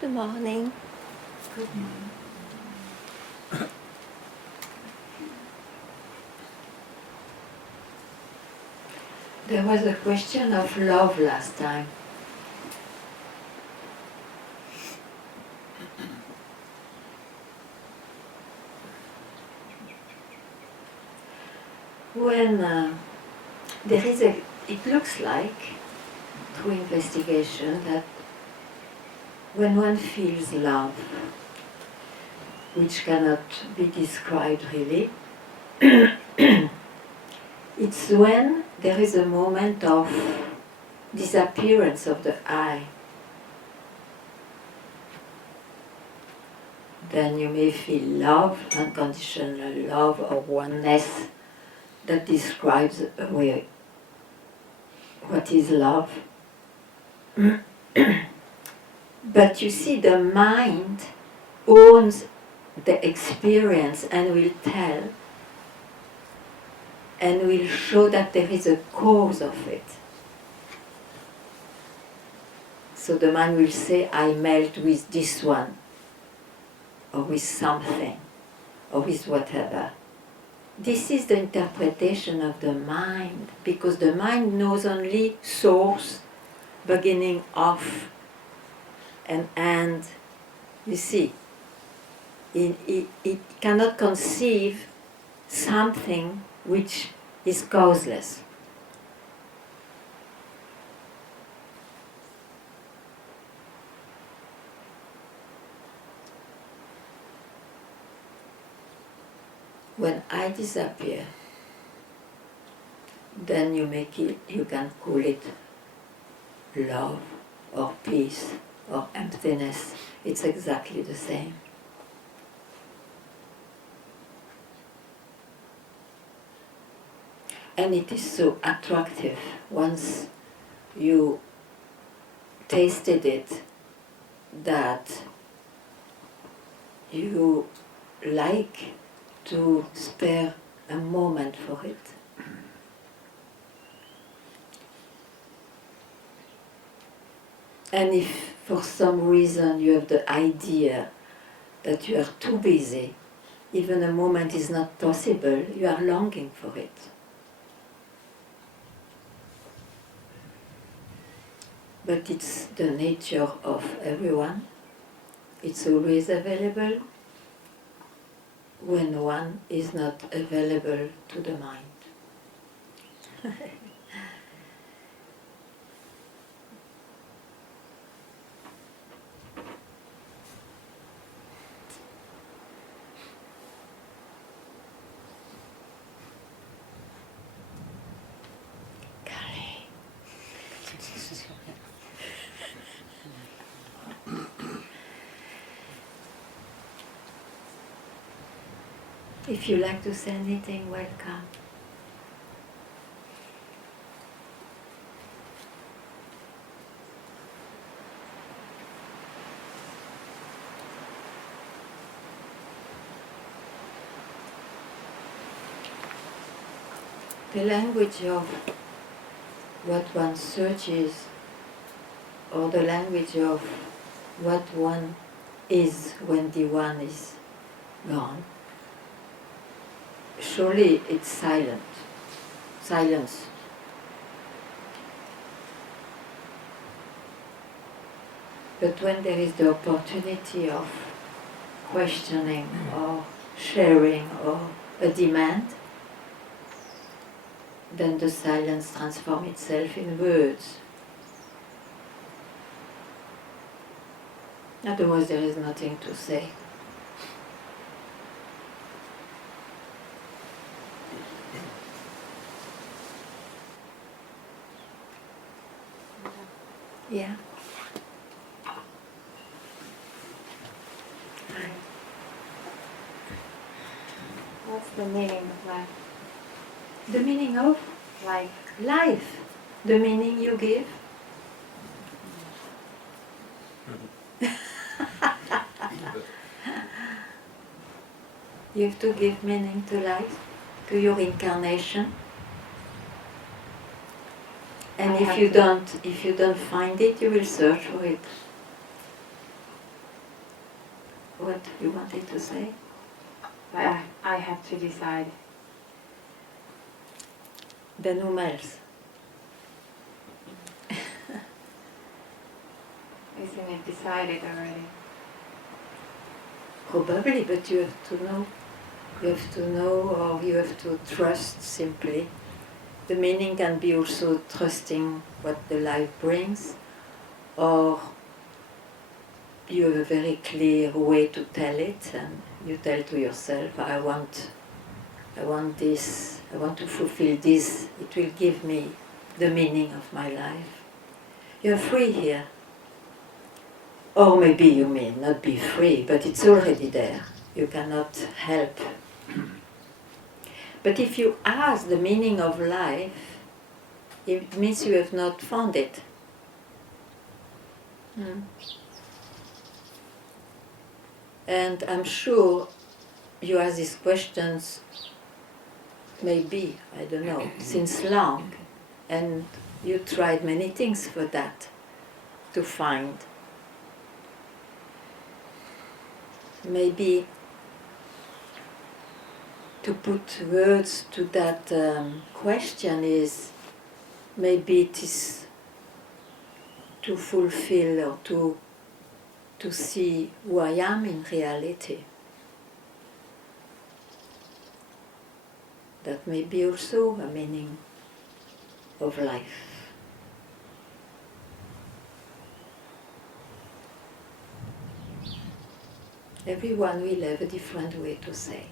Good morning. Good morning. There was a question of love last time. When there is a, it looks like, through investigation, that when one feels love, which cannot be described really, it's when there is a moment of disappearance of the I. Then you may feel love, unconditional love or oneness that describes away what is love. But you see, the mind owns the experience and will tell and will show that there is a cause of it. So the mind will say, I melt with this one, or with something, or with whatever. This is the interpretation of the mind, because the mind knows only source, beginning of, and end. You see, it cannot conceive something which is causeless. When I disappear, then you can call it love or peace or emptiness. It's exactly the same. And it is so attractive once you tasted it that you like to spare a moment for it. And if for some reason you have the idea that you are too busy, even a moment is not possible, you are longing for it. But it's the nature of everyone. It's always available when one is not available to the mind. If you like to say anything, welcome. The language of what one searches, or the language of what one is when the one is gone, surely it's silence. But when there is the opportunity of questioning or sharing or a demand, then the silence transforms itself in words. Otherwise there is nothing to say. Yeah. What's the meaning of life? The meaning of Life. life, the meaning you give. You have to give meaning to life, to your incarnation. And if you don't find it, you will search for it. What you wanted to say? I have to decide. Then whom else? Isn't it decided already? Probably, but you have to know. You have to know, or you have to trust simply. The meaning can be also trusting what the life brings, or you have a very clear way to tell it, and you tell to yourself, I want this, I want to fulfill this, it will give me the meaning of my life. You're free here. Or maybe you may not be free, but it's already there. You cannot help. But if you ask the meaning of life, it means you have not found it. And I'm sure you ask these questions, maybe, I don't know, since long. And you tried many things for that, to find. Maybe to put words to that question is, maybe it is to fulfill or to see who I am in reality. That may be also a meaning of life. Everyone will have a different way to say.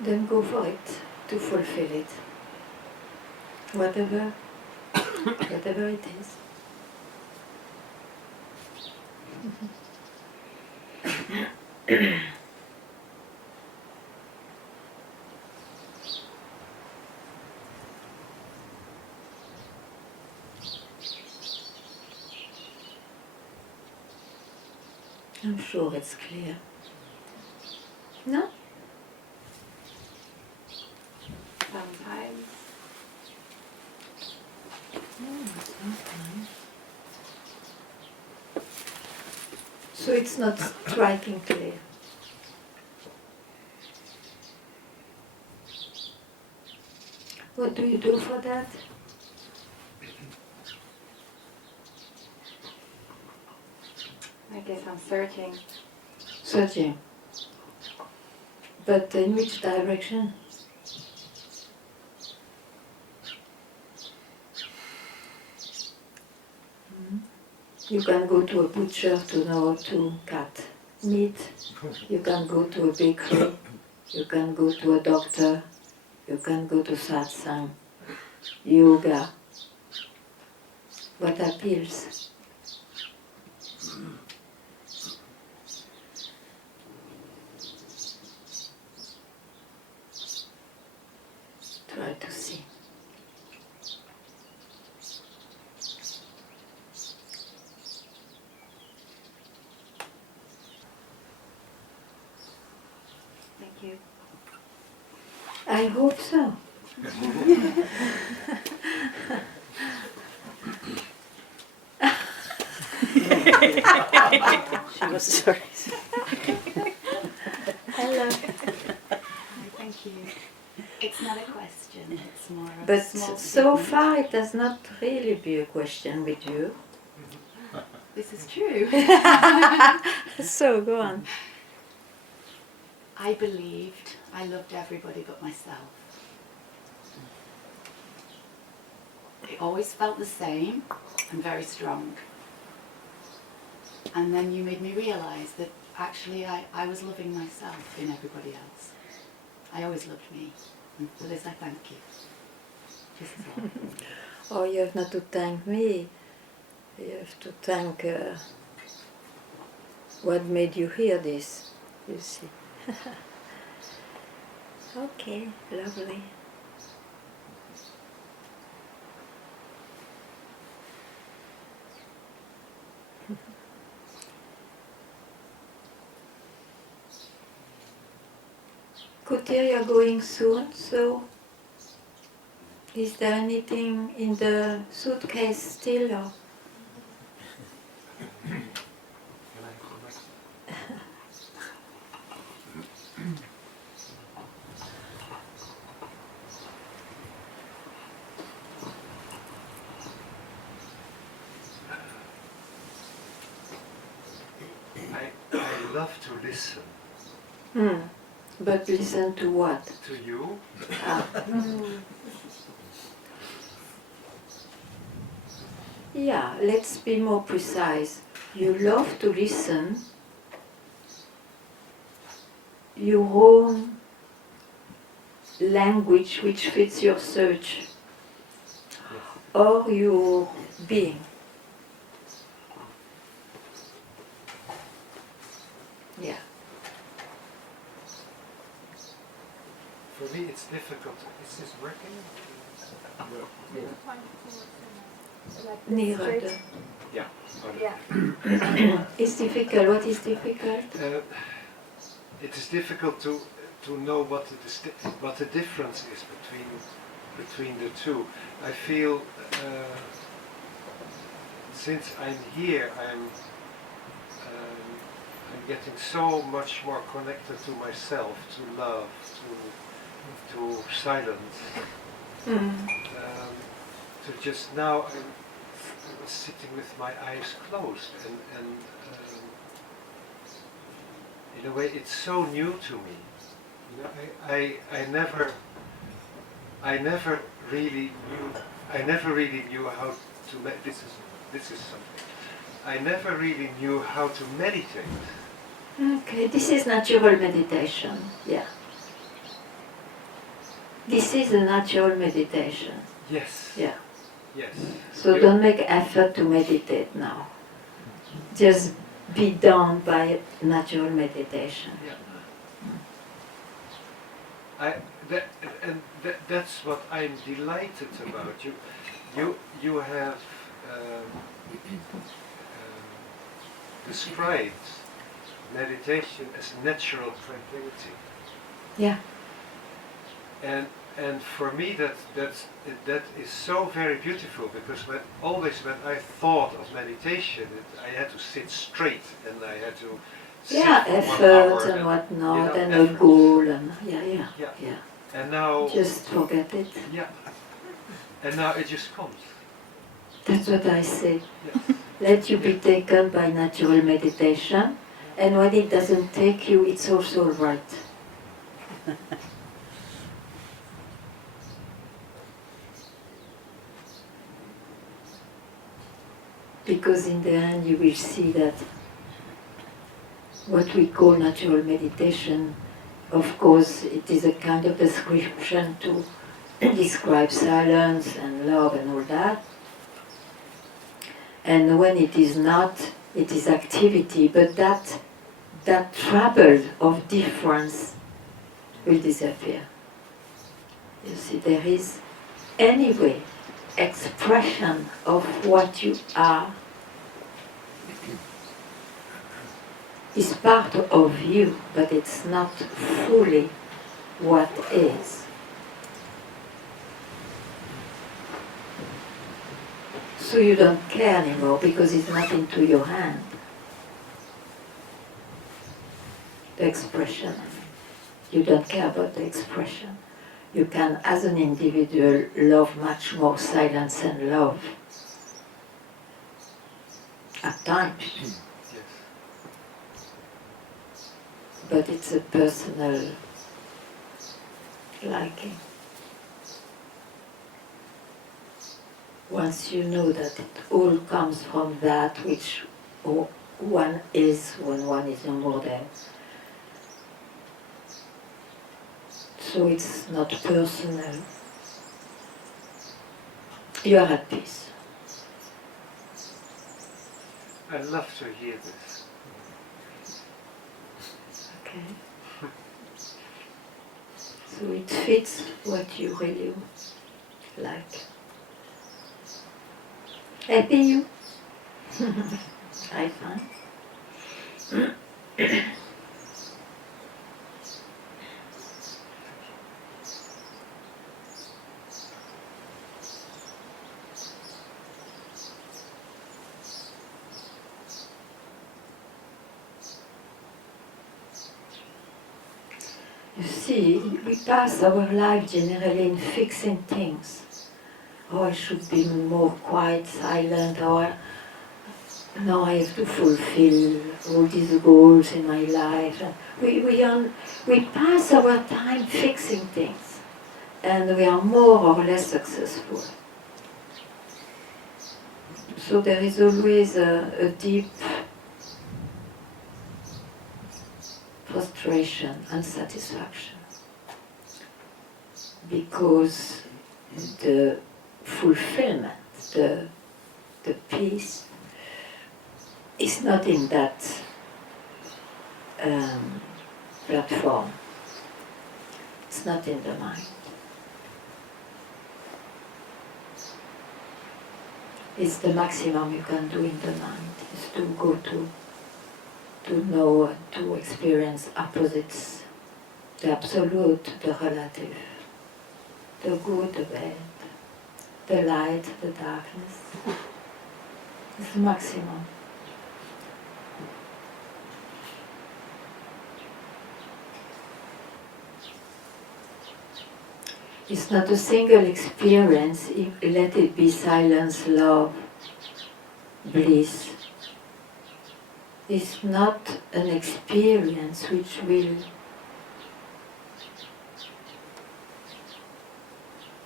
Then go for it, to fulfill it. Whatever it is. I'm sure it's clear. No? Sometimes. Sometimes. So it's not striking clear. What do you do for that? I guess I'm searching. Searching. But in which direction? You can go to a butcher to know how to cut meat. You can go to a bakery. You can go to a doctor. You can go to Satsang, yoga. What appeals? Try to see. Thank you. I hope so. She was sorry. Hello. Thank you. It's not a question, it's more of a But small so statement. far it does not really be a question with you. This is true. So go on. I believed I loved everybody but myself. It always felt the same and very strong. And then you made me realise that actually I was loving myself in everybody else. I always loved me. And for this I thank you. This is all. Oh, you have not to thank me. You have to thank what made you hear this, you see. Okay, lovely. Kutir, you're going soon, so is there anything in the suitcase still? Or? I love to listen But listen to what? to you. Ah. Yeah, let's be more precise. You love to listen your own language which fits your search or your being. Yeah. For me, it's difficult. Is this working? Nearer the... Yeah. Yeah. It's difficult. What is difficult? It is difficult to know what the difference is between the two. I feel since I'm here, I'm getting so much more connected to myself, to love, to silence. To just now, I was sitting with my eyes closed, and in a way, it's so new to me. You know, I never really knew how to this is something. I never really knew how to meditate. Okay, this is natural meditation. Yeah. This is a natural meditation. Yes. Yeah. Yes. So don't make effort to meditate now. Just be done by natural meditation. Yeah. That's what I'm delighted about. You have described meditation as natural tranquility. Yeah. And for me that is so very beautiful, because when I thought of meditation, I had to sit straight and I had to sit Yeah, for 1 effort hour and whatnot, and effort. a goal, and yeah. And now Just forget it. yeah, and now it just comes. That's what I say. Yes. Let you be taken by natural meditation, and when it doesn't take you, it's also right. Because in the end you will see that what we call natural meditation, of course, it is a kind of description to describe silence and love and all that. And when it is not, it is activity, but that trouble of difference will disappear. You see, there is anyway expression of what you are is part of you, but it's not fully what is. So you don't care anymore because it's not into your hand. The expression. You don't care about the expression. You can, as an individual, love much more silence and love. At times. Yes. But it's a personal liking. Once you know that it all comes from that which one is when one is no more there. So it's not personal. You are at peace. I love to hear this. Okay. So it fits what you really like. Happy you? I find. You see, we pass our life generally in fixing things. Oh, I should be more quiet, silent, or no, I have to fulfill all these goals in my life. We pass our time fixing things, and we are more or less successful. So there is always a deep frustration, unsatisfaction, because the fulfillment, the peace, is not in that platform. It's not in the mind. It's the maximum you can do in the mind, is to go to know, to experience opposites, the absolute, the relative, the good, the bad, the light, the darkness. It's the maximum. It's not a single experience, let it be silence, love, bliss. It's not an experience which will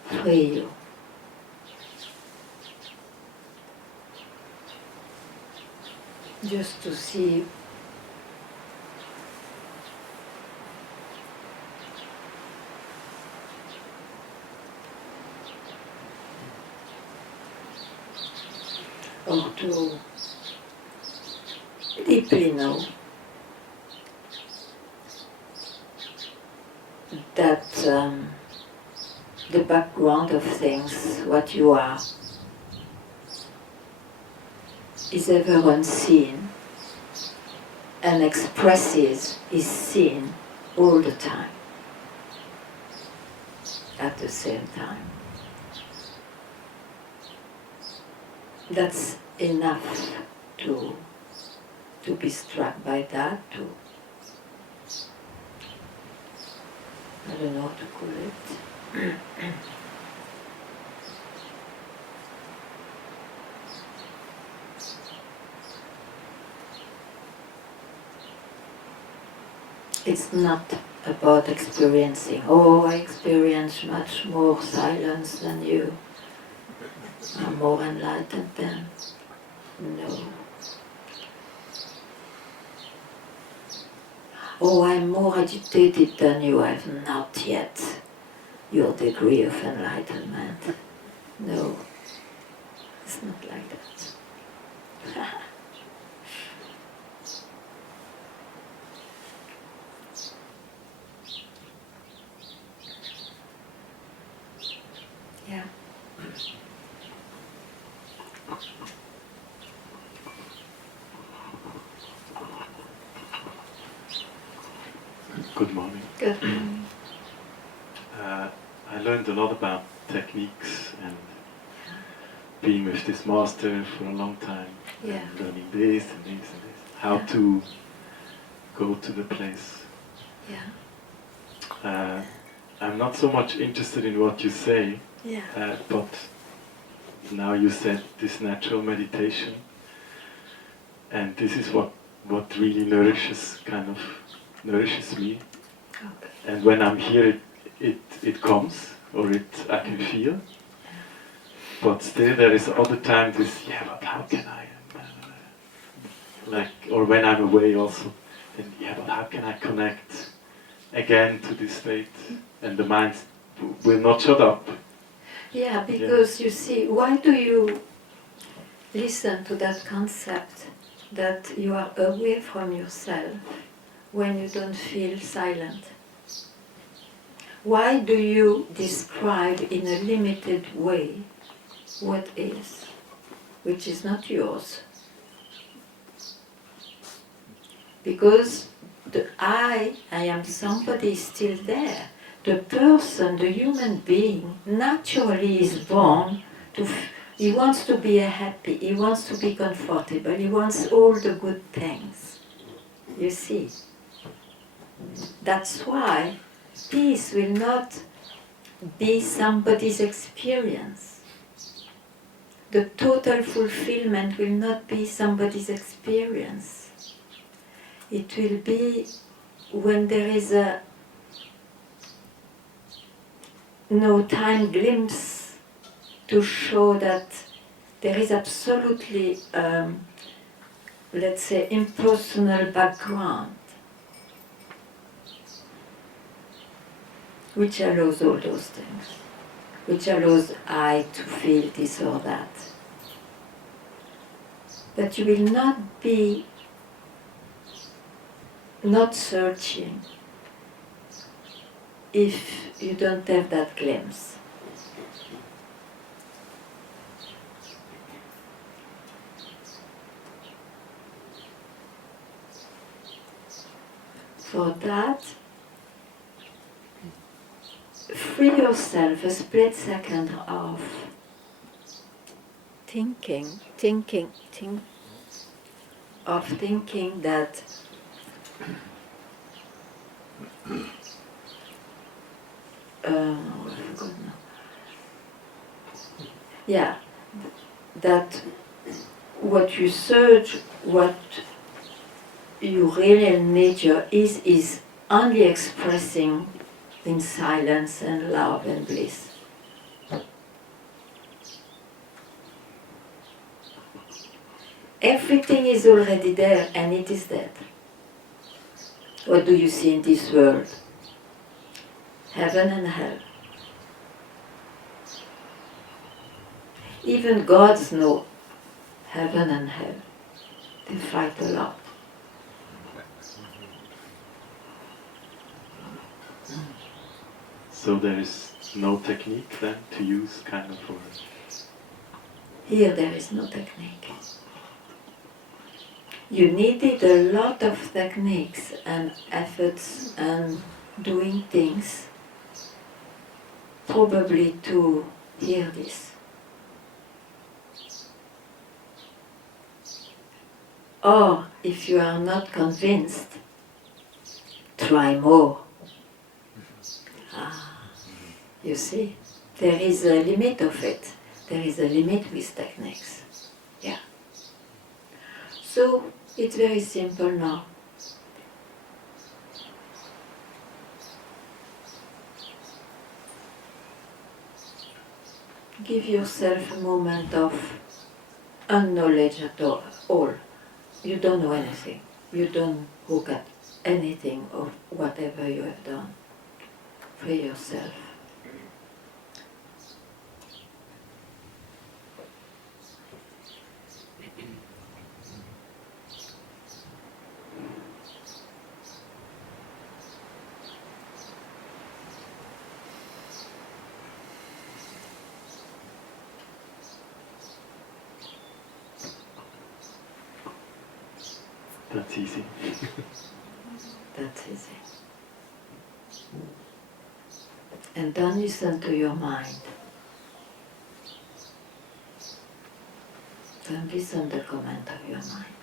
free you. Just to see or to deeply know that the background of things, what you are, is ever unseen and expresses, is seen all the time, at the same time. That's enough to be struck by that, I don't know how to call it. It's not about experiencing, oh, I experience much more silence than you. I'm more enlightened than. No. Oh, I'm more agitated than you. I have not yet your degree of enlightenment. No, it's not like that. Yeah. Good morning. Good morning. I learned a lot about techniques and being with this master for a long time. Yeah. And learning this and this and this. How to go to the place. Yeah. I'm not so much interested in what you say, Yeah. but now you said this natural meditation, and this is what really nourishes me. Okay. And when I'm here, it comes, or I can feel. But still, there is all the time this, but how can I? Or when I'm away also, then but how can I connect again to this state? And the mind will not shut up. Yeah, because you see, why do you listen to that concept that you are away from yourself when you don't feel silent? Why do you describe in a limited way what is, which is not yours? Because the I am somebody is still there. The person, the human being, naturally is born he wants to be happy, he wants to be comfortable, he wants all the good things. You see? That's why peace will not be somebody's experience. The total fulfillment will not be somebody's experience. It will be when there is a no time glimpse to show that there is absolutely, let's say, impersonal background which allows all those things, which allows I to feel this or that. But you will not be not searching if you don't have that glimpse. For that, free yourself a split second of thinking that I forgot now. Yeah, that what you search, what you really nature is only expressing in silence and love and bliss. Everything is already there and it is that. What do you see in this world? Heaven and hell. Even gods know heaven and hell. They fight a lot. So there is no technique then to use kind of for... Here there is no technique. You needed a lot of techniques and efforts and doing things probably to hear this. Or if you are not convinced, try more. You see, there is a limit of it. There is a limit with techniques. Yeah. So it's very simple now. Give yourself a moment of unknowledge at all. You don't know anything. You don't look at anything of whatever you have done. Free yourself. That's easy. That's easy. And don't listen to your mind. Don't listen to the comment of your mind.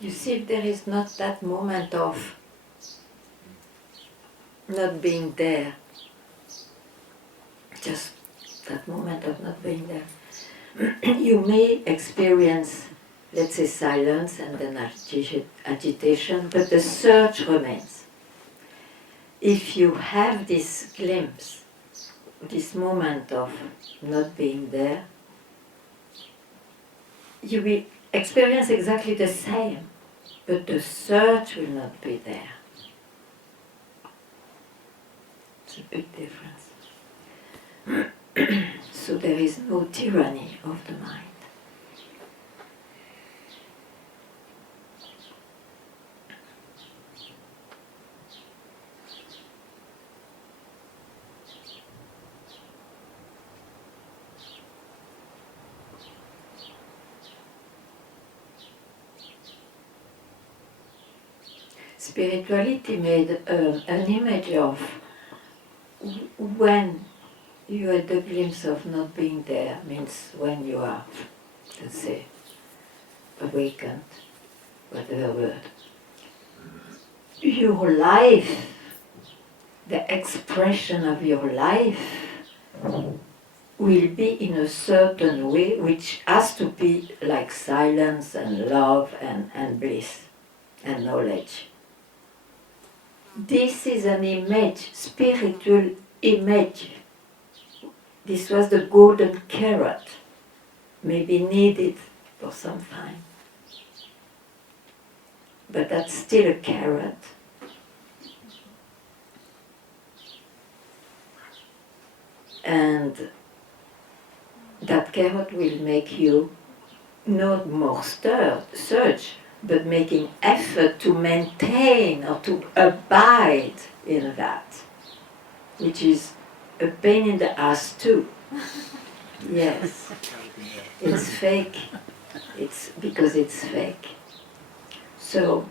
You see, if there is not that moment of not being there, just that moment of not being there, you may experience, let's say, silence and then agitation, but the search remains. If you have this glimpse, this moment of not being there, you will experience exactly the same, but the search will not be there. It's a big difference. So there is no tyranny of the mind. Spirituality made an image of when you had the glimpse of not being there, means when you are, let's say, awakened, whatever word. Your life, the expression of your life, will be in a certain way which has to be like silence and love and bliss and knowledge. This is an image, spiritual image. This was the golden carrot, maybe needed for some time. But that's still a carrot. And that carrot will make you not more search, but making effort to maintain or to abide in that, which is a pain in the ass too. Yes, it's fake. It's because it's fake. So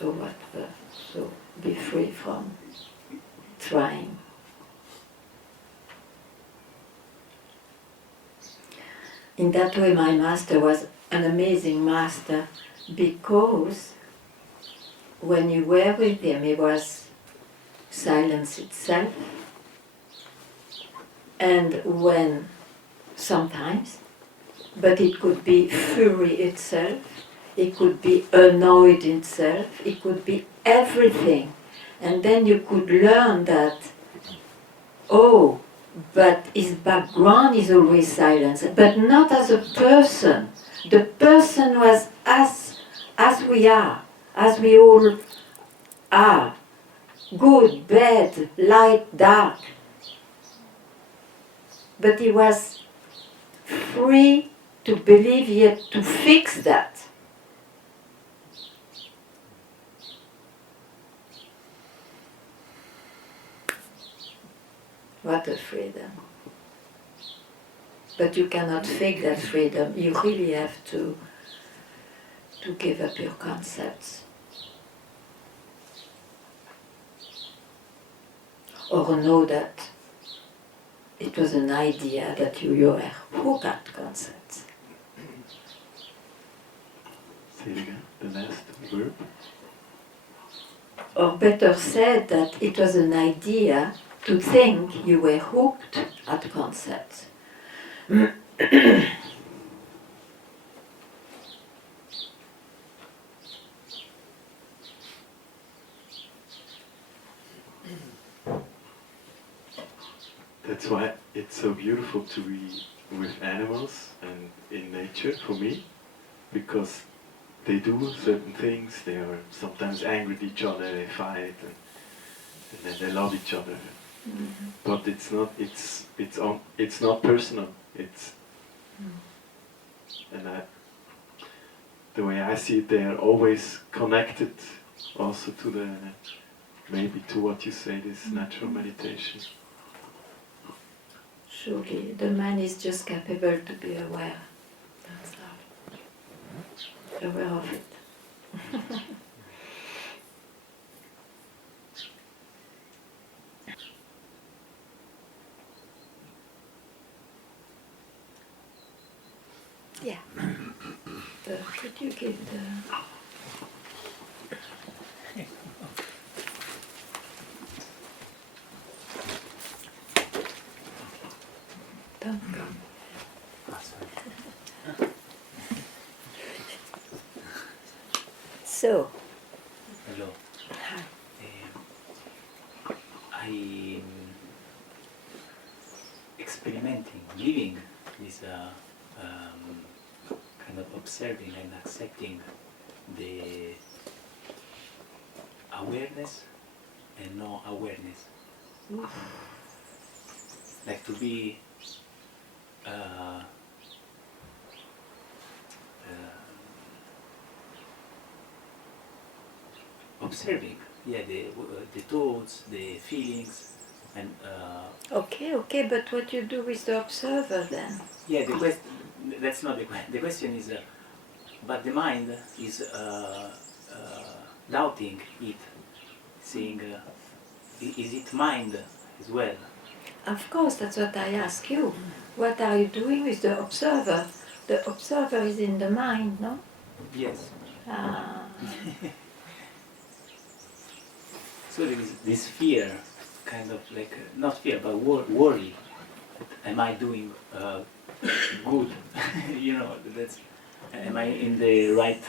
what? So be free from trying. In that way, my master was an amazing master, because when you were with him, he was silence itself. And when sometimes, but it could be fury itself, it could be annoyed itself, it could be everything. And then you could learn that, oh, but his background is always silence, but not as a person. The person was as we are, as we all are. Good, bad, light, dark. But he was free to believe, yet to fix that. What a freedom. But you cannot fake that freedom. You really have to give up your concepts. Or know that it was an idea that you were hooked at concepts. Say it again, the last verb. Or better said, that it was an idea to think you were hooked at concepts. That's why it's so beautiful to be with animals and in nature for me, because they do certain things. They are sometimes angry at each other, they fight, and then they love each other. Mm-hmm. But it's not personal. It's and the way I see it, they are always connected, also to the maybe to what you say, this natural meditation. Surely, the man is just capable to be aware. That's all. Aware of it. Yeah. Could you give the... Don't come. So. Hello. Hi. I experimenting, living this kind of observing and accepting the awareness and no awareness. Like to be observing, the thoughts, the feelings, and Okay, but what you do with the observer then? yeah, that's not the question is, but the mind is doubting it, saying is it mind as well? Of course, that's what I ask you. What are you doing with the observer? The observer is in the mind, no? Yes. Ah. So there is this fear, kind of like, not fear, but worry. Am I doing good? You know, that's, am I in the right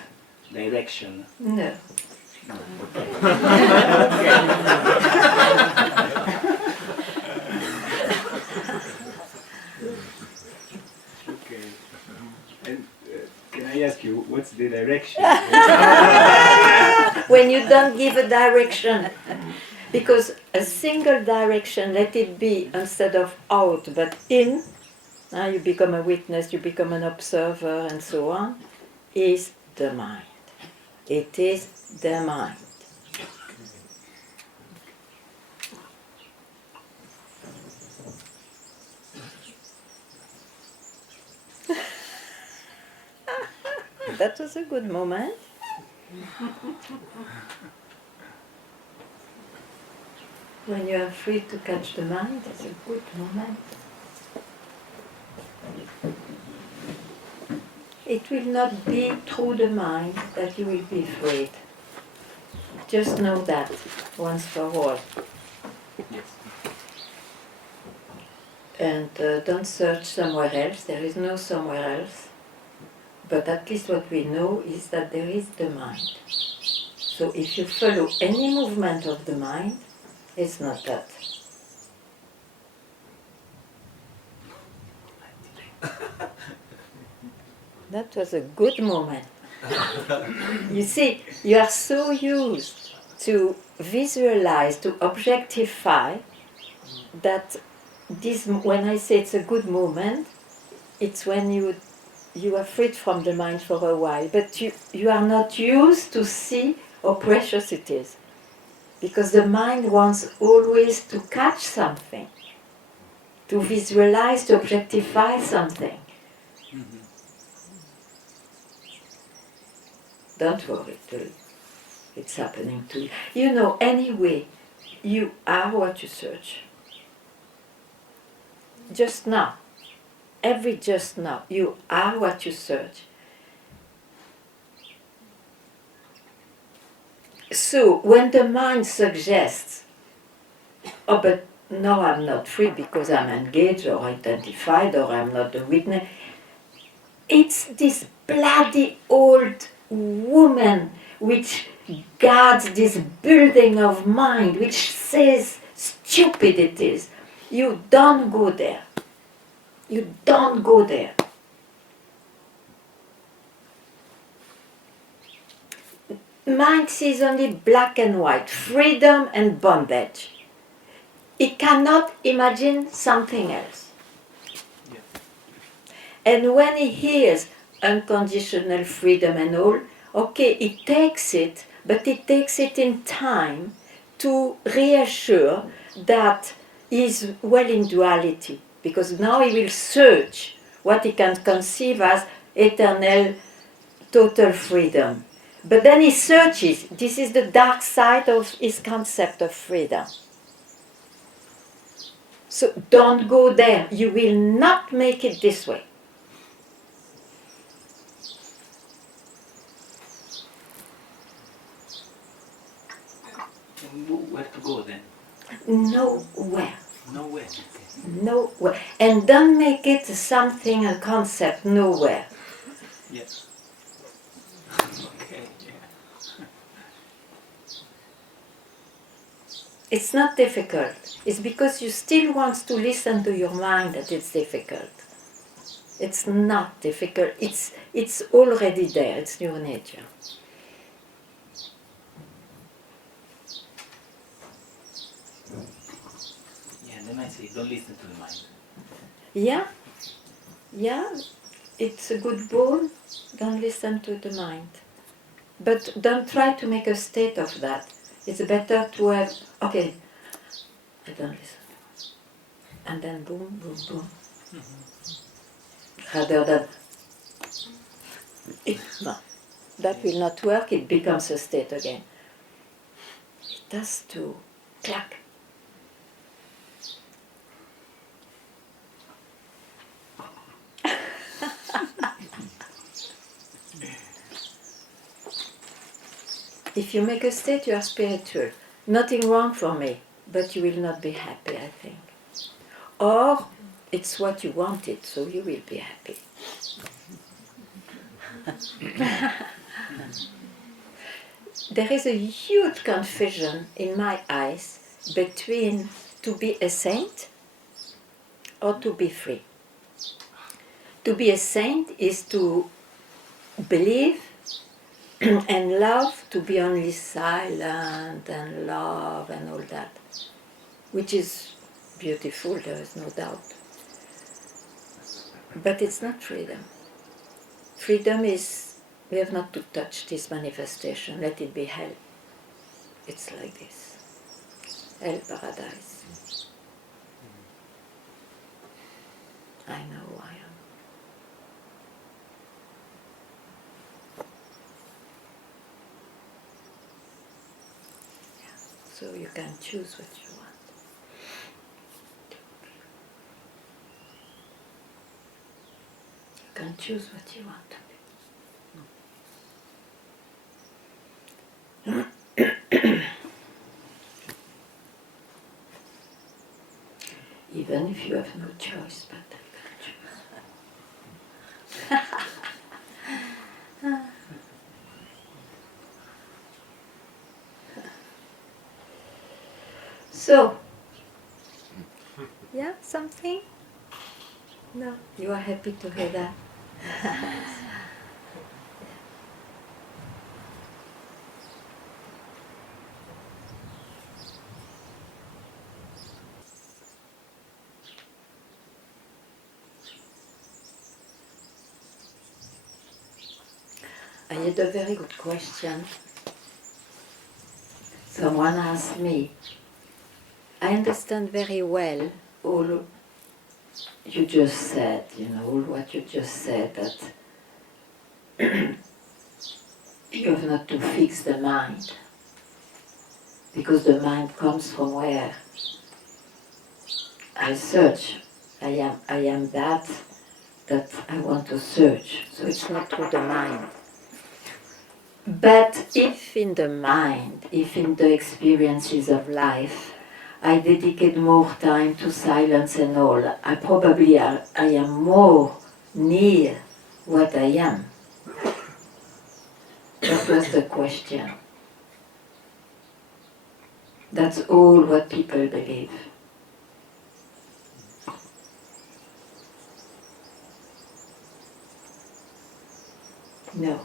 direction? No. Okay. And can I ask you, what's the direction? When you don't give a direction, because a single direction, let it be instead of out but in, you become a witness, you become an observer and so on, is the mind. It is the mind. That was a good moment. When you are free to catch the mind, it's a good moment. It will not be through the mind that you will be freed. Just know that once for all. Yes. And don't search somewhere else. There is no somewhere else. But at least what we know is that there is the mind. So if you follow any movement of the mind, it's not that. That was a good moment. You see, you are so used to visualize, to objectify, that this, when I say it's a good moment, it's when you are freed from the mind for a while, but you are not used to see how precious it is. Because the mind wants always to catch something, to visualize, to objectify something. Don't worry, it's happening to you. You know, anyway, you are what you search. Just now, just now, you are what you search. So, when the mind suggests, oh, but no, I'm not free because I'm engaged or identified or I'm not a witness, it's this bloody old woman which guards this building of mind, which says stupid it is. You don't go there. You don't go there. Mind sees only black and white, freedom and bondage. It cannot imagine something else. Yeah. And when he hears unconditional freedom and all, okay, it takes it, but it takes it in time to reassure that he is well in duality, because now he will search what he can conceive as eternal, total freedom. But then he searches. This is the dark side of his concept of freedom. So don't go there. You will not make it this way. Where to go then? Nowhere. Nowhere. Nowhere. And don't make it something, a concept, nowhere. Yes. Okay. Yeah. It's not difficult. It's because you still want to listen to your mind that it's difficult. It's not difficult. It's already there. It's your nature. Yeah. Then I say, don't listen to the mind. Yeah? Yeah? It's a good ball. Don't listen to the mind. But don't try to make a state of that. It's better to have, okay, I don't listen. And then boom, boom, boom. Rather than, no, that will not work, it becomes a state again. It has to clack, if you make a state, you are spiritual. Nothing wrong for me, but you will not be happy, I think. Or it's what you wanted, so you will be happy. There is a huge confusion in my eyes between to be a saint or to be free. To be a saint is to believe and love, to be only silent and love and all that, which is beautiful, there is no doubt. But it's not freedom. Freedom is, we have not to touch this manifestation, let it be hell. It's like this. Hell, paradise. I know who I am. So you can choose what you want. You can choose what you want to be. Even if you have no choice, but I can choose. So, yeah, something? No, you are happy to hear that. I had a very good question. Someone asked me, I understand very well all you just said, all what you just said, that you have not to fix the mind, because the mind comes from where? I search. I am that I want to search. So it's not through the mind. But if in the mind, if in the experiences of life, I dedicate more time to silence and all, I am more near what I am. That was the question. That's all what people believe. No.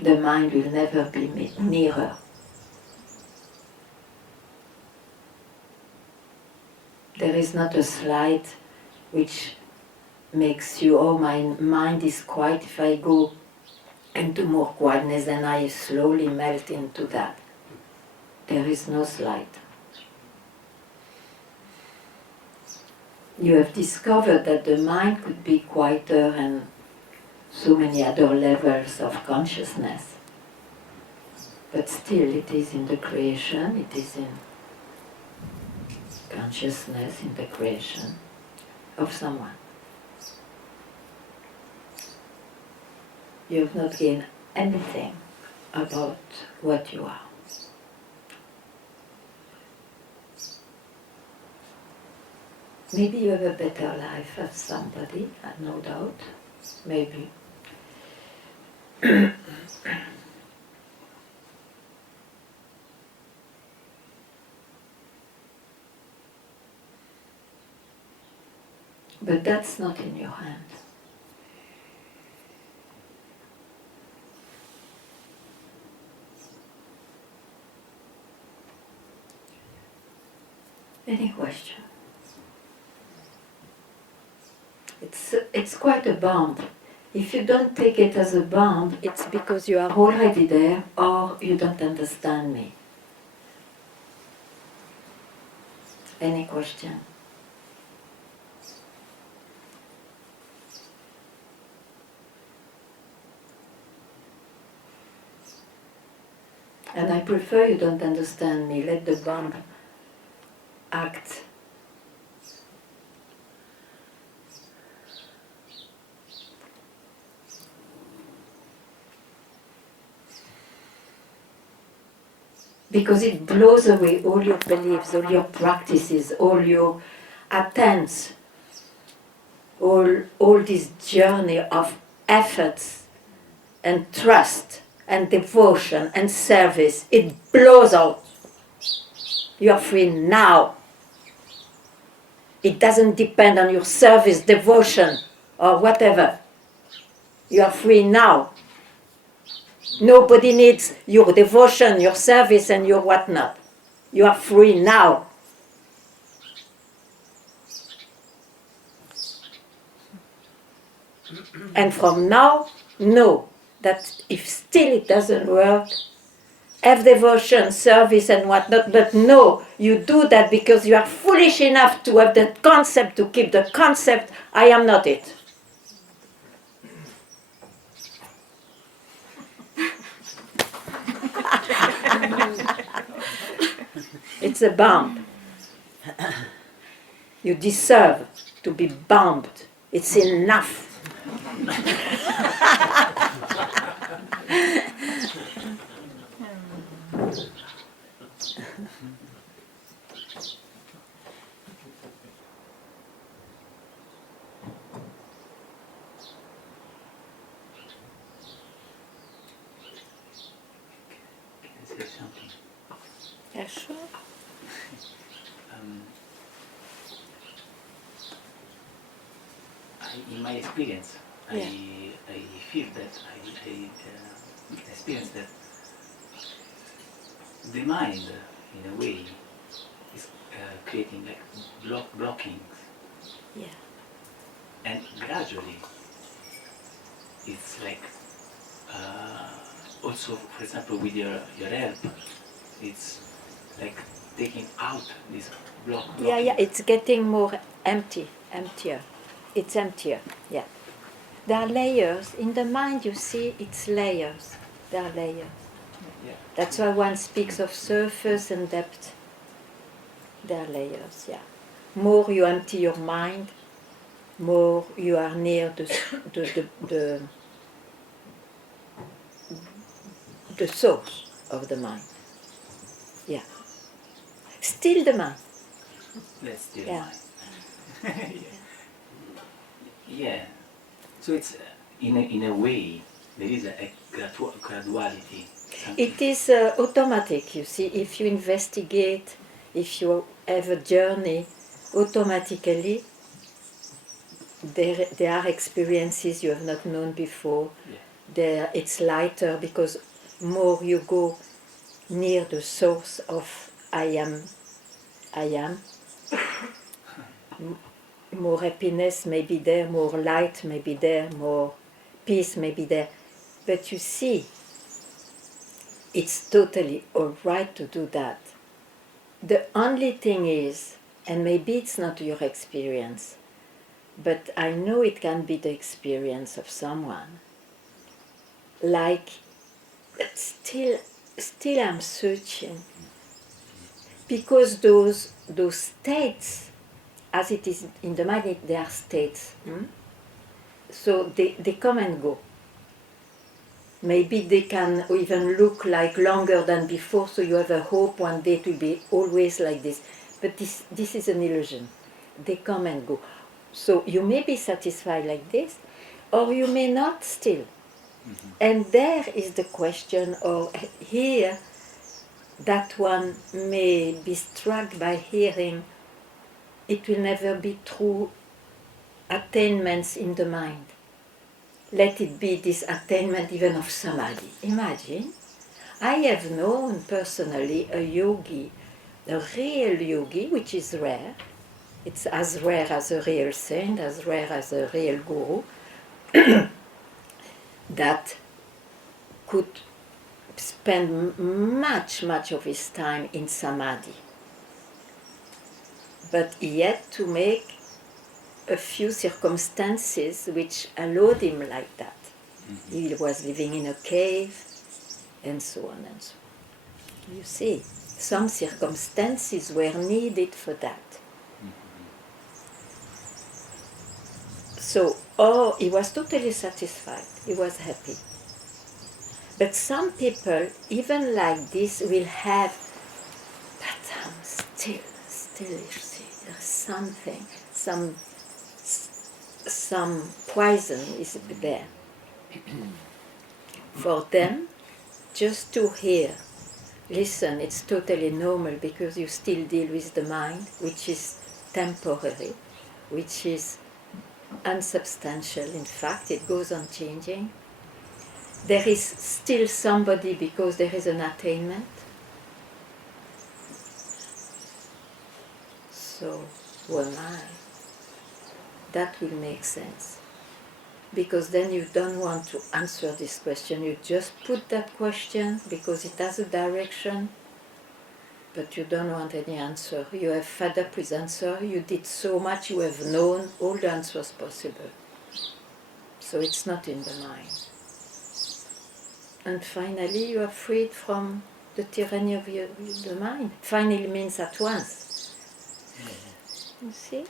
The mind will never be nearer. There is not a slide which makes you, oh, my mind is quiet. If I go into more quietness, then I slowly melt into that. There is no slide. You have discovered that the mind could be quieter and so many other levels of consciousness. But still it is in the creation, it is in consciousness, in the creation of someone. You have not gained anything about what you are. Maybe you have a better life as somebody, no doubt, maybe. But that's not in your hand. Any question? It's quite a bomb. If you don't take it as a bomb, it's because you are already there or you don't understand me. Any question? And I prefer you don't understand me. Let the bomb act. because it blows away all your beliefs, all your practices, all your attempts, all this journey of efforts and trust and devotion and service. It blows out. You are free now. It doesn't depend on your service, devotion, or whatever. You are free now. Nobody needs your devotion, your service, and your whatnot. You are free now. And from now, know that if still it doesn't work, have devotion, service, and whatnot, but no, you do that because you are foolish enough to have the concept, to keep the concept, I am not it. It's a bomb. You deserve to be bombed. It's enough. Can I say something? Yeah, sure. In my experience, Yeah. I feel that I experience that the mind, in a way, is creating like blockings, Yeah. and gradually, it's like also, for example, with your help, it's like taking out this Yeah, blocking. it's getting more emptier. It's emptier, yeah. There are layers. In the mind, you see, it's layers. There are layers. Yeah. That's why one speaks of surface and depth. There are layers, yeah. More you empty your mind, more you are near the source of the mind. Yeah. Still the mind. That's still Yeah. mine. Yeah. So it's in a way there is a graduality. It is automatic, you see. If you investigate, if you have a journey, automatically there are experiences you have not known before. Yeah. It's lighter because more you go near the source of I am, more happiness may be there, more light may be there, more peace may be there. But you see, it's totally all right to do that. The only thing is, and maybe it's not your experience, but I know it can be the experience of someone, like, still I'm searching. Because those states, as it is in the mind, they are states. So they come and go. Maybe they can even look like longer than before, so you have a hope one day it will be always like this. But this is an illusion. They come and go. So you may be satisfied like this, or you may not still. Mm-hmm. And there is the question, or here, that one may be struck by hearing, it will never be true attainments in the mind. Let it be this attainment even of samadhi. Imagine, I have known personally a yogi, a real yogi, which is rare. It's as rare as a real saint, as rare as a real guru, that could spend much of his time in samadhi. But he had to make a few circumstances which allowed him like that. Mm-hmm. He was living in a cave, and so on and so on. You see, some circumstances were needed for that. So, he was totally satisfied, he was happy. But some people, even like this, will have still you see, there's something, some poison is there. For them, just to hear, listen, it's totally normal because you still deal with the mind, which is temporary, which is unsubstantial. In fact, it goes on changing. There is still somebody because there is an attainment. So, who am I? That will make sense. Because then you don't want to answer this question. You just put that question because it has a direction, but you don't want any answer. You have fed up with answer. You did so much. You have known all the answers possible. So it's not in the mind. And finally, you are freed from the tyranny of the mind. Finally means at once. You see?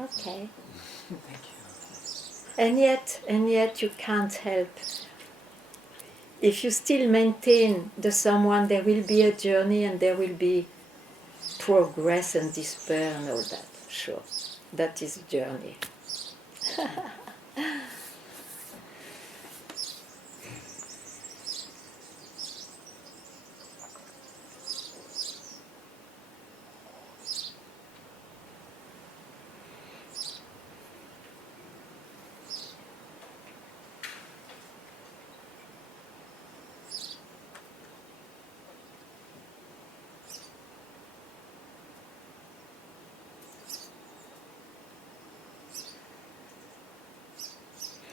Okay. Thank you. And yet you can't help. If you still maintain the someone, there will be a journey and there will be progress and despair and all that. Sure. That is a journey.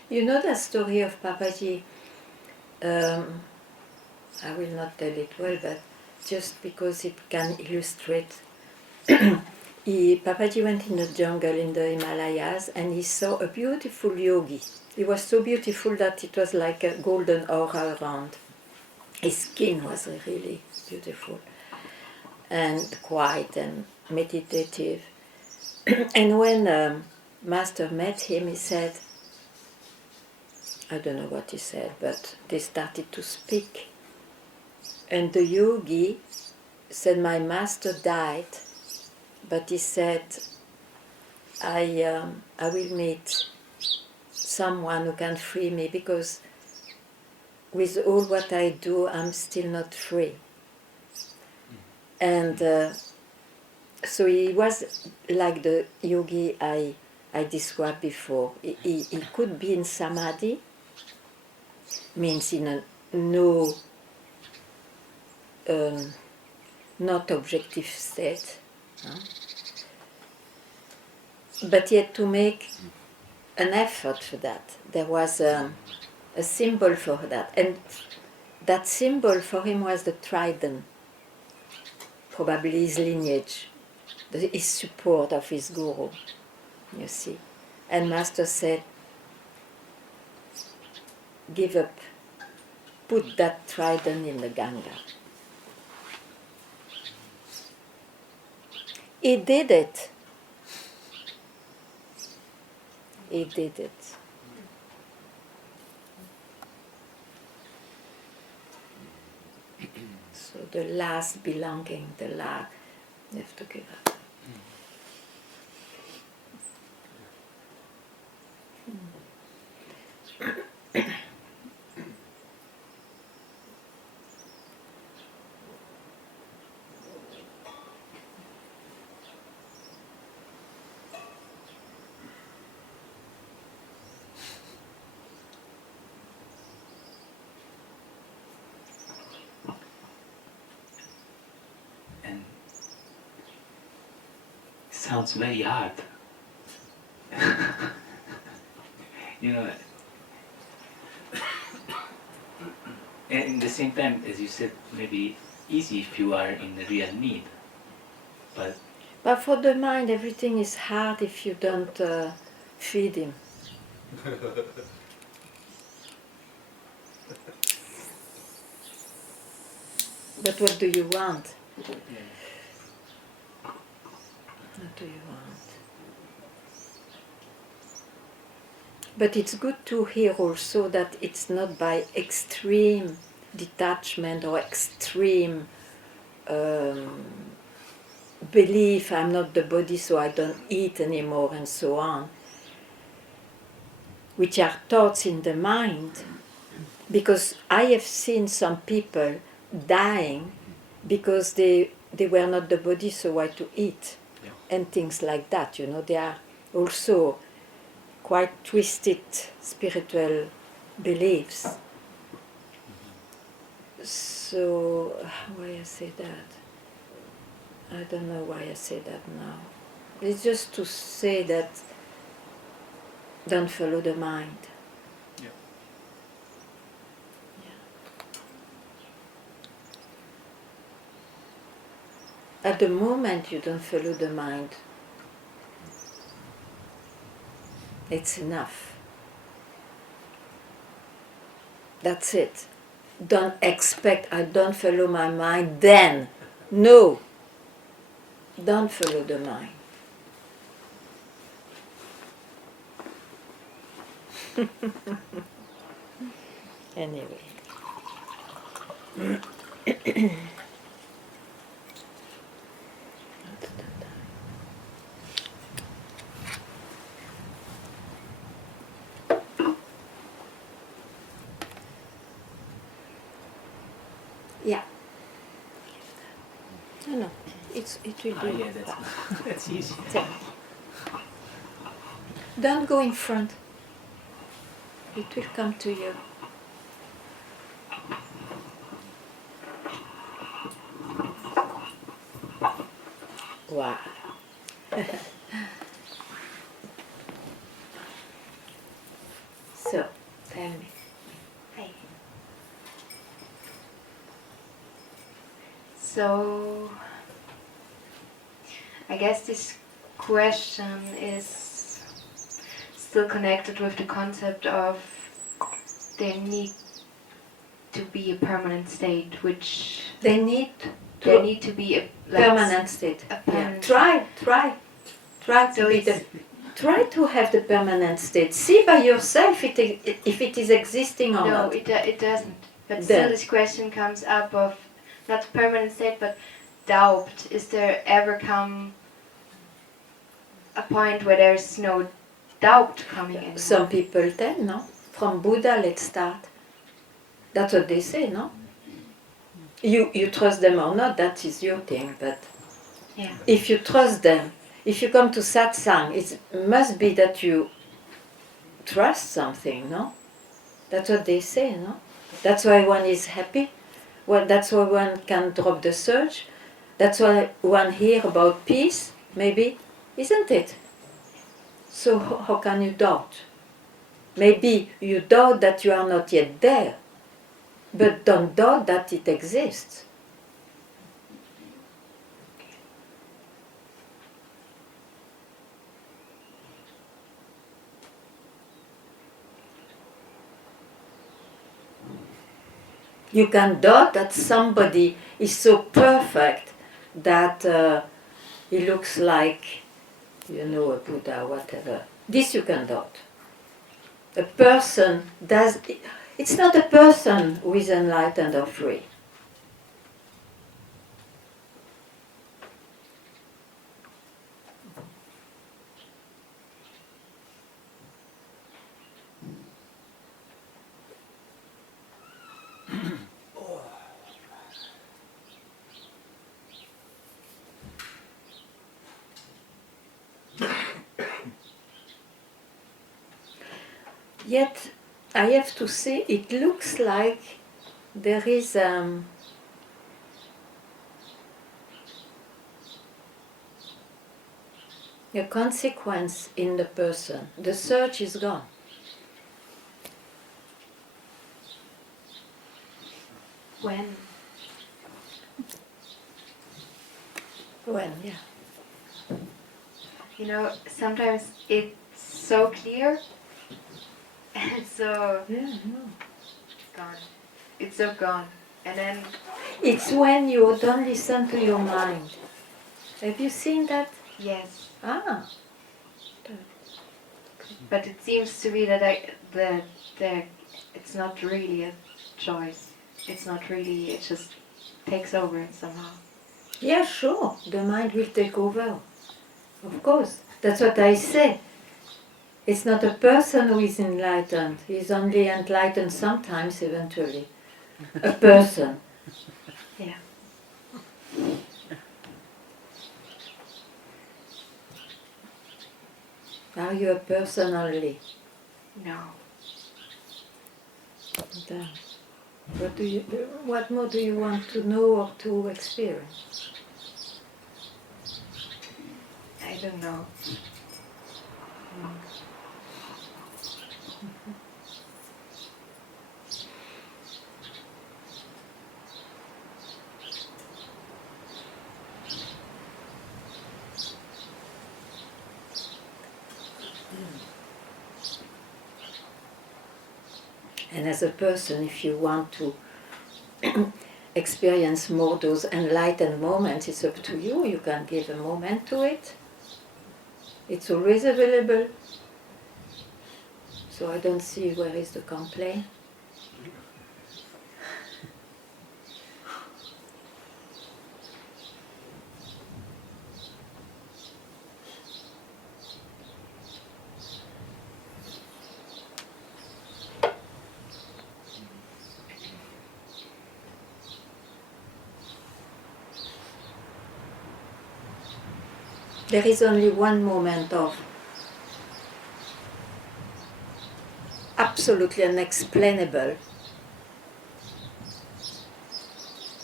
You know the story of Papaji? I will not tell it well, but just because it can illustrate. Papaji went in the jungle in the Himalayas and he saw a beautiful yogi. He was so beautiful that it was like a golden aura around. His skin was really beautiful and quiet and meditative. And when Master met him, he said, I don't know what he said, but they started to speak. And the yogi said, my master died, but he said, I will meet someone who can free me because with all what I do, I'm still not free. And so he was like the yogi I described before. He could be in samadhi, means in a not objective state, but yet to make an effort for that. There was a symbol for that, and that symbol for him was the trident, probably his lineage, his support of his guru, you see. And Master said, give up, put that trident in the Ganga. He did it. He did it. So the last belonging, the last, you have to give up. Sounds very hard. You know, and at the same time, as you said, maybe easy if you are in the real need. But for the mind, everything is hard if you don't feed him. But what do you want? What do you want? But it's good to hear also that it's not by extreme detachment or extreme belief, I'm not the body so I don't eat anymore and so on, which are thoughts in the mind. Because I have seen some people dying because they were not the body so why to eat, Yeah. and things like that, you know. They are also quite twisted spiritual beliefs. So, why I say that? I don't know why I say that now. It's just to say that don't follow the mind. Yeah. At the moment you don't follow the mind, it's enough. That's it. Don't expect I don't follow my mind then. No. Don't follow the mind. Anyway. Yeah. No, it will be. Yeah, that's easy. So, don't go in front. It will come to you. Wow. So, tell me. Hi. So, I guess this question is still connected with the concept of there need to be a permanent state, which They need there to need to be a permanent state. a Yeah. permanent Try So to be it's- the. Try to have the permanent state. See by yourself if it is existing or No, not. it doesn't. But Then. still, this question comes up of not permanent state, but doubt. Is there ever come a point where there's no doubt coming in? Some people tell, no? From Buddha, let's start. That's what they say, no? You trust them or not, that is your thing, but Yeah. if you trust them, if you come to Satsang, it must be that you trust something, no? That's what they say, no? That's why one is happy. Well, that's why one can drop the search. That's why one hear about peace, maybe, isn't it? So how can you doubt? Maybe you doubt that you are not yet there, but don't doubt that it exists. You can doubt that somebody is so perfect that he looks like, you know, a Buddha, whatever. This you can doubt. A person does. It's not a person who is enlightened or free. Yet, I have to say, it looks like there is a consequence in the person. The search is gone. When? When, yeah. You know, sometimes it's so clear and so Yeah, no. gone. It's so gone. And then, It's when you don't listen to your mind. Have you seen that? yes. Ah, But it seems to be that it's not really a choice. it's not really, it just takes over somehow. Yeah, sure, the mind will take over. Of course, that's what I say. It's not a person who is enlightened. He's only enlightened sometimes, eventually. A person. Yeah. Are you a person only? No. Then what more do you want to know or to experience? I don't know. And as a person, if you want to experience more those enlightened moments, it's up to you. You can give a moment to it. It's always available. So I don't see where is the complaint. There is only one moment of absolutely unexplainable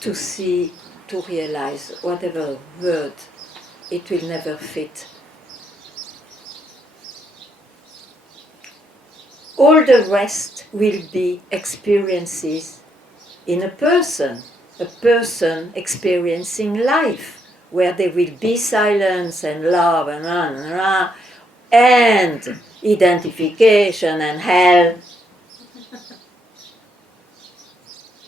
to see, to realize whatever word, it will never fit. All the rest will be experiences in a person experiencing life, where there will be silence and love and identification and hell.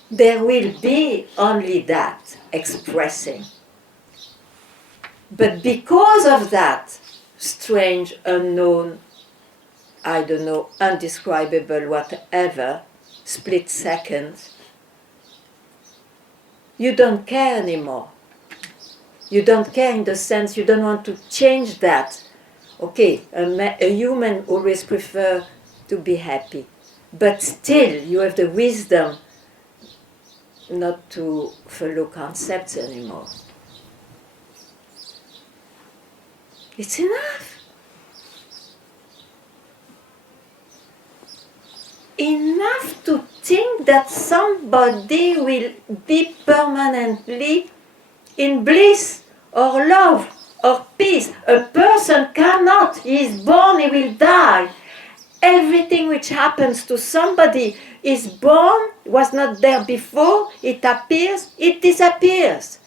There will be only that expressing. But because of that strange, unknown, I don't know, undescribable, whatever, split second, you don't care anymore. You don't care in the sense you don't want to change that. Okay, a human always prefers to be happy, but still you have the wisdom not to follow concepts anymore. It's enough. Enough to think that somebody will be permanently in bliss or love or peace. A person cannot. He is born, he will die. Everything which happens to somebody is born, was not there before, it appears, it disappears.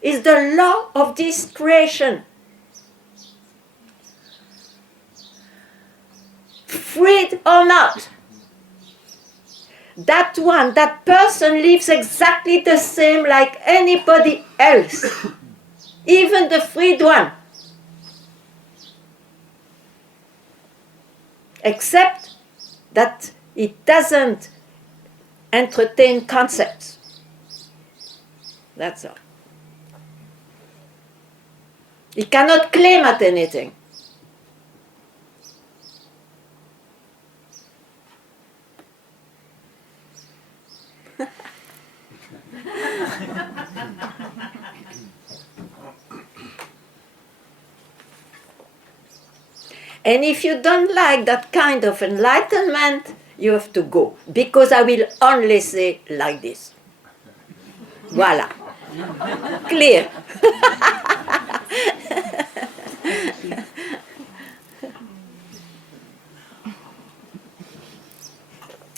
It's the law of this creation. Freed or not. That person lives exactly the same like anybody else. Even the freed one. Except that it doesn't entertain concepts. That's all. It cannot claim at anything. And if you don't like that kind of enlightenment, you have to go. Because I will only say like this. Voila. Clear.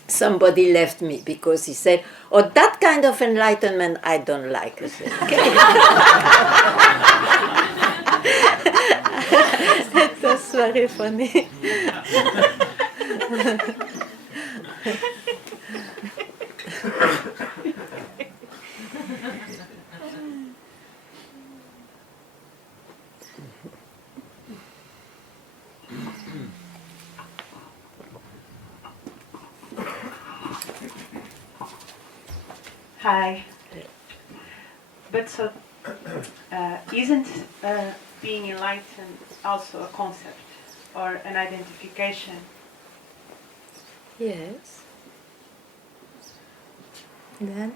Somebody left me because he said, oh, that kind of enlightenment I don't like. I said, okay. It was very funny. Hi. But so, isn't being enlightened also a concept or an identification? Yes. Then?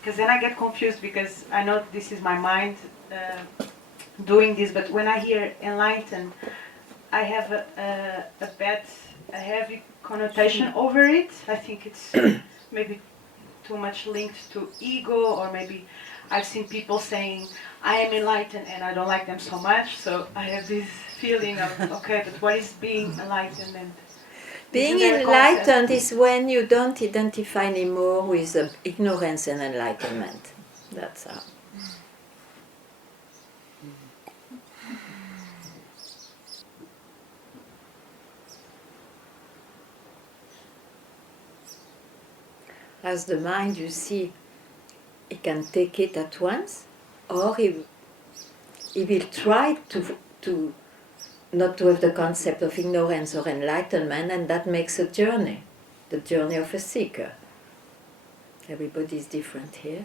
Because then I get confused because I know this is my mind doing this, but when I hear enlightened, I have a heavy connotation over it. I think it's maybe too much linked to ego, or maybe I've seen people saying, I am enlightened and I don't like them so much, so I have this feeling of, okay, but what is being enlightened? And Being isn't there a enlightened is when you don't identify anymore with ignorance and enlightenment. That's how. As the mind, you see, he can take it at once, or he will try to not to have the concept of ignorance or enlightenment, and that makes a journey, the journey of a seeker. Everybody is different here.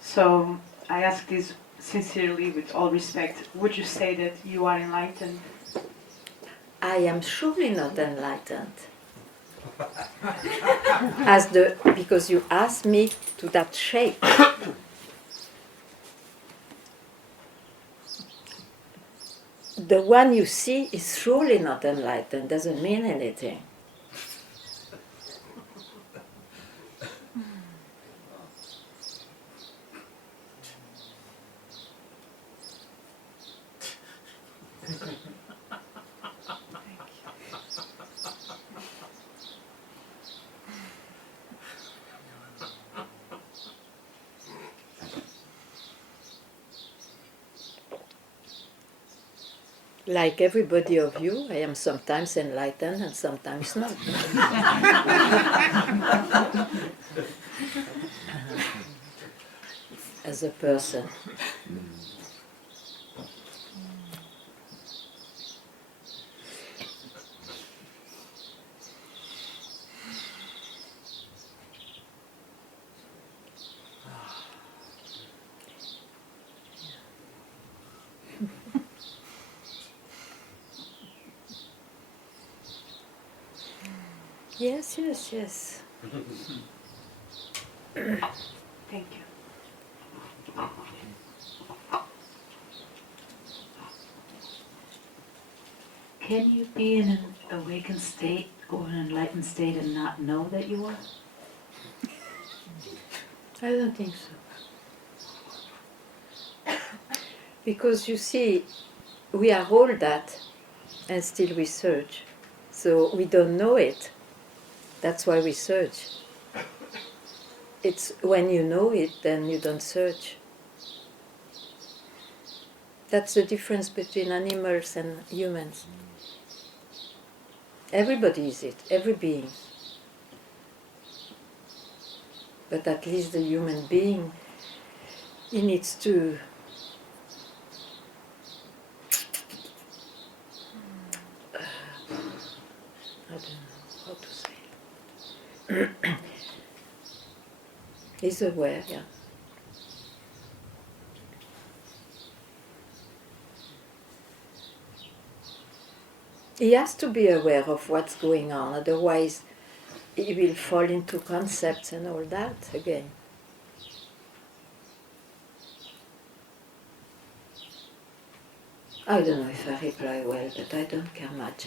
So I ask this sincerely, with all respect. Would you say that you are enlightened? I am surely not enlightened. Because you asked me to that shape. The one you see is surely not enlightened, doesn't mean anything. Like everybody of you, I am sometimes enlightened and sometimes not. As a person. Yes, yes, yes. Thank you. Can you be in an awakened state or an enlightened state and not know that you are? I don't think so. Because you see, we are all that and still we search. So we don't know it. That's why we search. It's when you know it, then you don't search. That's the difference between animals and humans. Everybody is it, every being. But at least the human being, he needs to I don't know how to say. He's aware, yeah. He has to be aware of what's going on, otherwise he will fall into concepts and all that again. I don't know if I reply well, but I don't care much.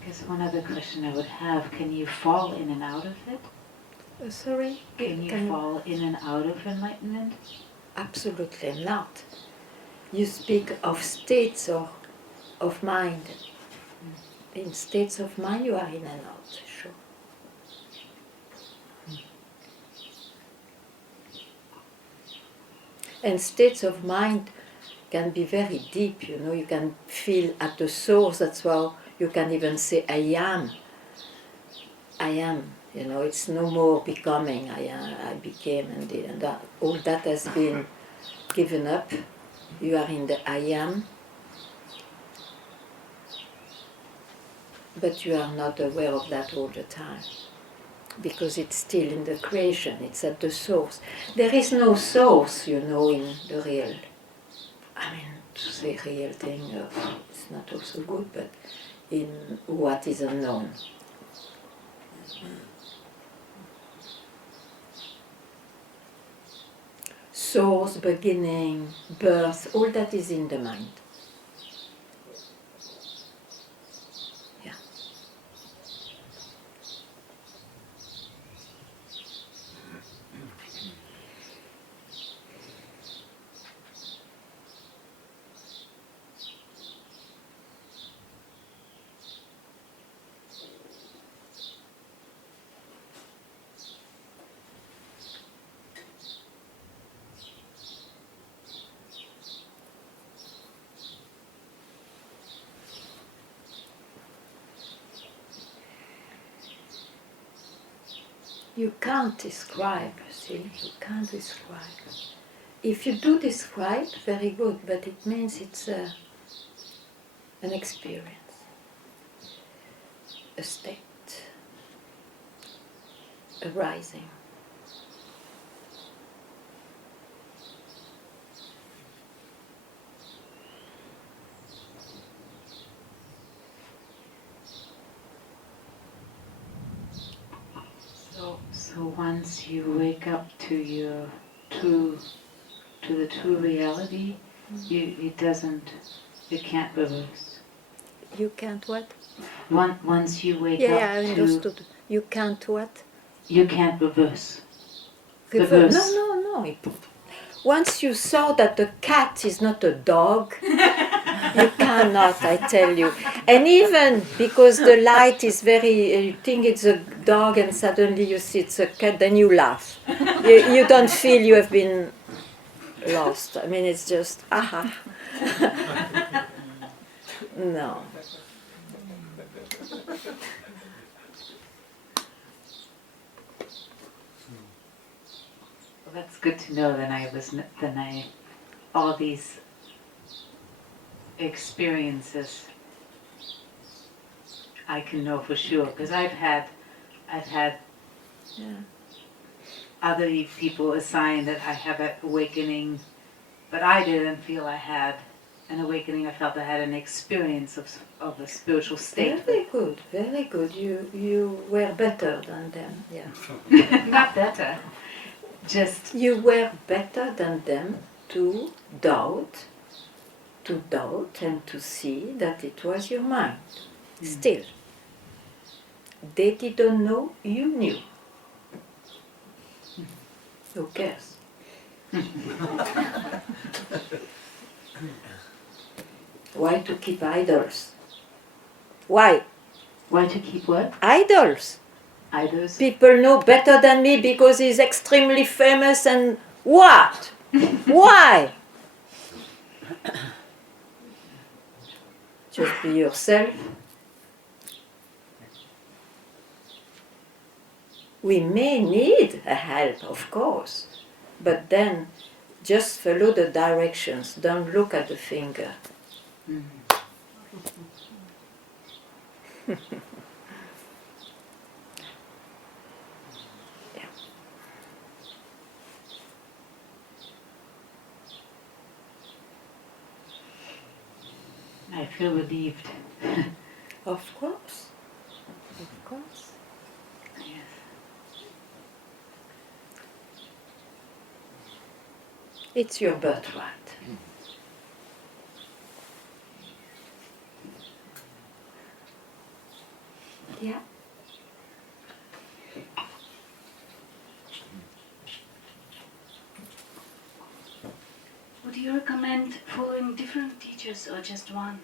Because one other question I would have, can you fall in and out of it? Sorry? Can you fall in and out of enlightenment? Absolutely not. You speak of states or of mind. In states of mind you are in and out, sure. And states of mind can be very deep, you know, you can feel at the source, that's why you can even say, I am, you know, it's no more becoming, I became, and that, all that has been given up, you are in the I am, but you are not aware of that all the time, because it's still in the creation, it's at the source. There is no source, you know, in the real. I mean, to say real thing, it's not also good, but in what is unknown. Source, beginning, birth, all that is in the mind. Yeah. You can't describe, see, you can't describe. If you do describe, very good, but it means it's an experience, a state, a rising. So once you wake up to your true, to the true reality, you can't reverse. You can't what? Once you wake Yeah, up I to, understood. You can't what? you can't reverse. Reverse. Reverse. No. Once you saw that the cat is not a dog, you cannot, I tell you. And even because the light is very, you think it's a dog and suddenly you see it's a cat, then you laugh. You don't feel you have been lost. I mean, it's just, aha. No. Well, that's good to know. All these experiences, I can know for sure because I've had Yeah. other people assign that I have an awakening, but I didn't feel I had an awakening. I felt I had an experience of a spiritual state. Very good, very good. You were better than them, yeah. Not better, just You were better than them to doubt and to see that it was your mind. Still, they didn't know, you knew. Who cares? Why to keep idols? Why? why to keep what? Idols. Idols? People know better than me because he's extremely famous and what? Why? Just be yourself. We may need a help, of course, but then just follow the directions. Don't look at the finger. Yeah. I feel relieved. Of course. Of course. Yes. It's your birthright. Yeah. Would you recommend following different teachers or just one?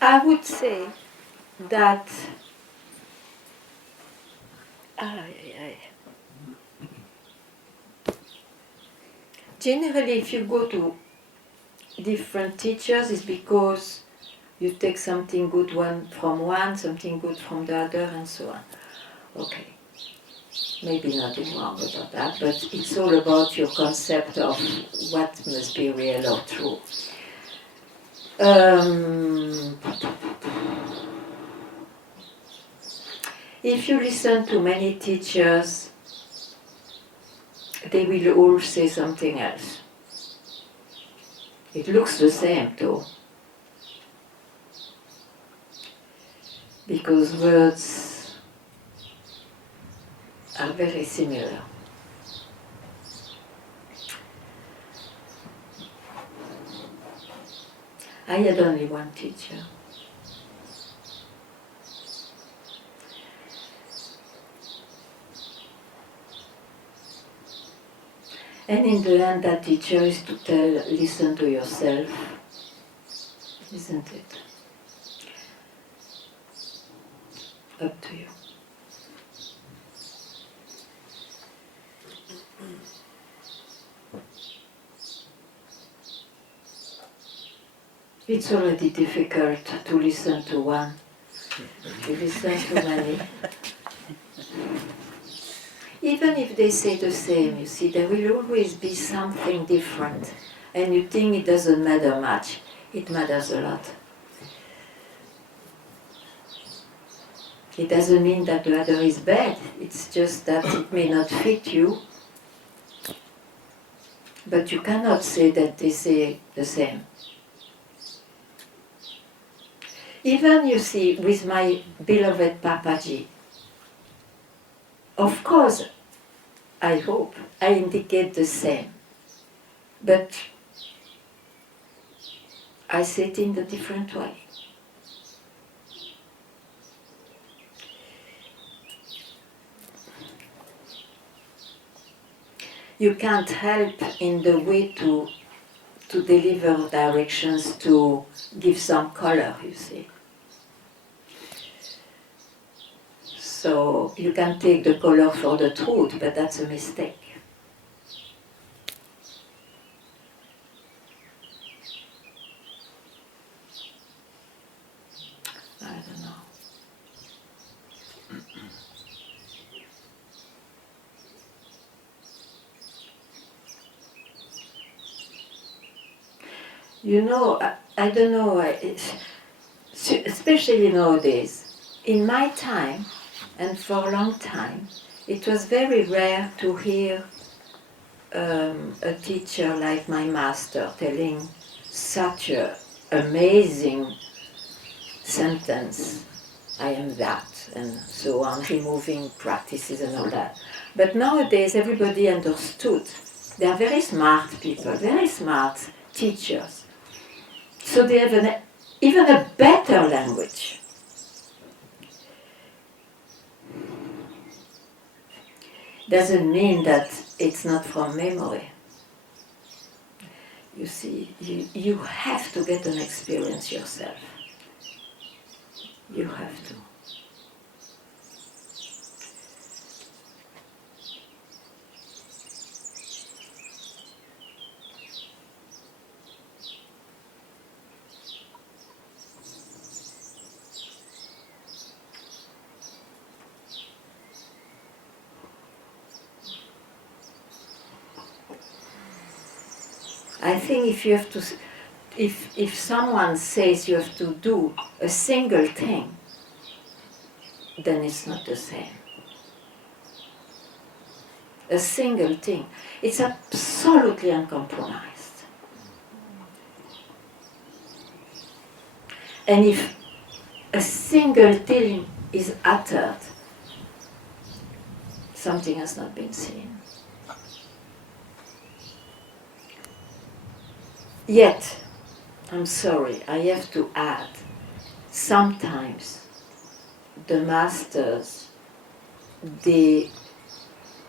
I would say that Ay, ay. Generally, if you go to different teachers, it's because you take something good from one, something good from the other, and so on. Okay. Maybe nothing wrong about that, but it's all about your concept of what must be real or true. If you listen to many teachers, they will all say something else. It looks the same too, because words are very similar. I had only one teacher. And in the end, that teacher is to tell, listen to yourself, isn't it? Up to you. It's already difficult to listen to one. If you listen to many, even if they say the same, you see, there will always be something different. And you think it doesn't matter much. It matters a lot. It doesn't mean that the other is bad. It's just that it may not fit you. But you cannot say that they say the same. Even, you see, with my beloved Papaji, of course, I hope I indicate the same. But I say it in a different way. You can't help in the way to deliver directions, to give some color, you see. So you can take the color for the truth, but that's a mistake. I don't know. You know, I don't know, especially nowadays. In my time, and for a long time, it was very rare to hear a teacher like my master telling such an amazing sentence, I am that, and so on, removing practices and all that. But nowadays everybody understood. They are very smart people, very smart teachers. So they have even a better language. Doesn't mean that it's not from memory. You see, you have to get an experience yourself. You have to. I think if you have to, if someone says you have to do a single thing, then it's not the same. A single thing. It's absolutely uncompromised. And if a single thing is uttered, something has not been seen. Yet, I'm sorry, I have to add, sometimes the masters, they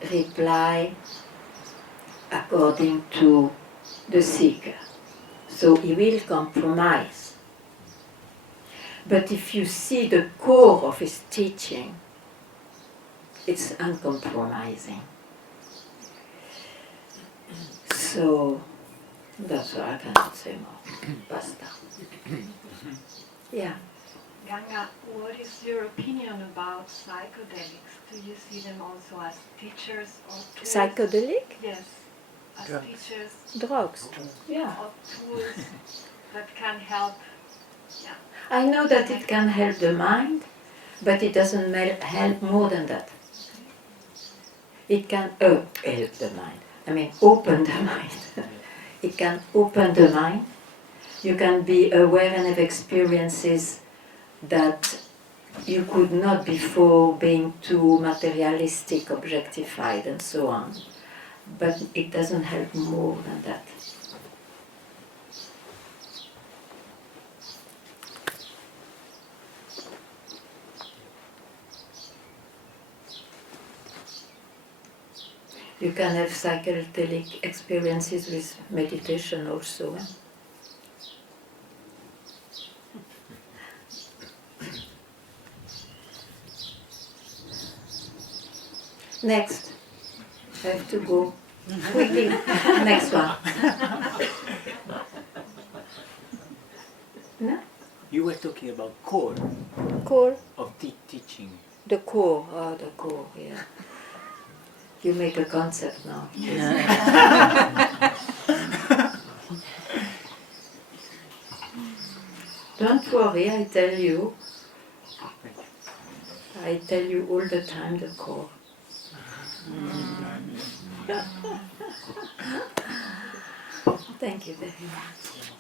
reply according to the seeker. So he will compromise. But if you see the core of his teaching, It's uncompromising. So that's why I cannot say more. Basta. Yeah. Ganga, what is your opinion about psychedelics? Do you see them also as teachers or tools? Psychedelic? Yes, as Drugs. teachers Drugs. Yeah. or tools that can help. Yeah. I know that it can help the mind, but it doesn't help more than that. It can help the mind. I mean, open the mind. It can open the mind. You can be aware and have experiences that you could not before, being too materialistic, objectified, and so on. But it doesn't help more than that. You can have psychedelic experiences with meditation also. Next. I have to go quickly. Next one. No? You were talking about core Core. of teaching. The core. Oh, the core, yeah. You make a concept now. Don't worry, I tell you. I tell you all the time the core. Thank you very much.